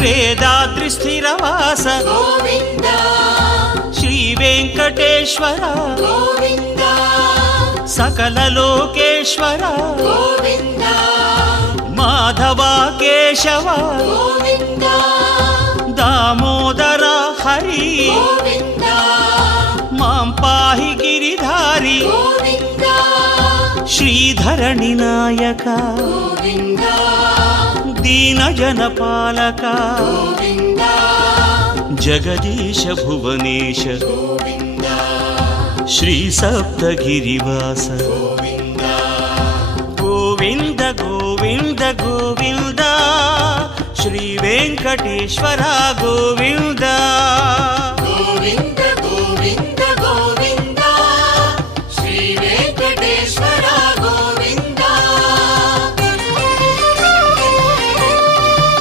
వేదాద్రి స్థిరవాస గోవింద శ్రీ వెంకటేశ్వర గోవింద సకల లోకేశ్వర గోవింద మాధవ కేశవ గోవింద దామోదర హరి గోవింద మాం పాహి గిరిధారి గోవింద శ్రీధరణి నాయక గోవింద దీన జనపాలక గోవింద జగదీశ భువనేశ గోవింద శ్రీ సప్తగిరివాస గోవింద గోవింద గోవింద గోవింద శ్రీ వెంకటేశ్వర గోవింద